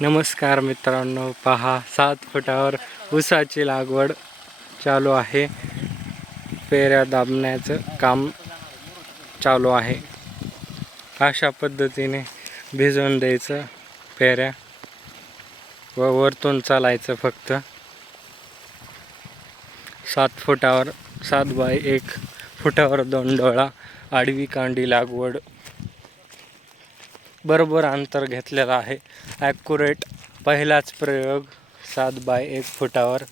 नमस्कार मित्रांनो, पहा 7 फुटावर ऊसाची लागवड चालू आहे. पेऱ्या दाबण्याचं काम चालू आहे. अशा पद्धतीने भिजवून द्यायचं पेऱ्या व वरतून चालायचं. फक्त 7 फुटावर 7 बाय 1 फुटावर 2 डोळा आडवी कांडी लागवड. बरोबर अंतर घेतलेलं आहे. ॲक्युरेट पहिलाच प्रयोग 7 बाय 1 फुटावर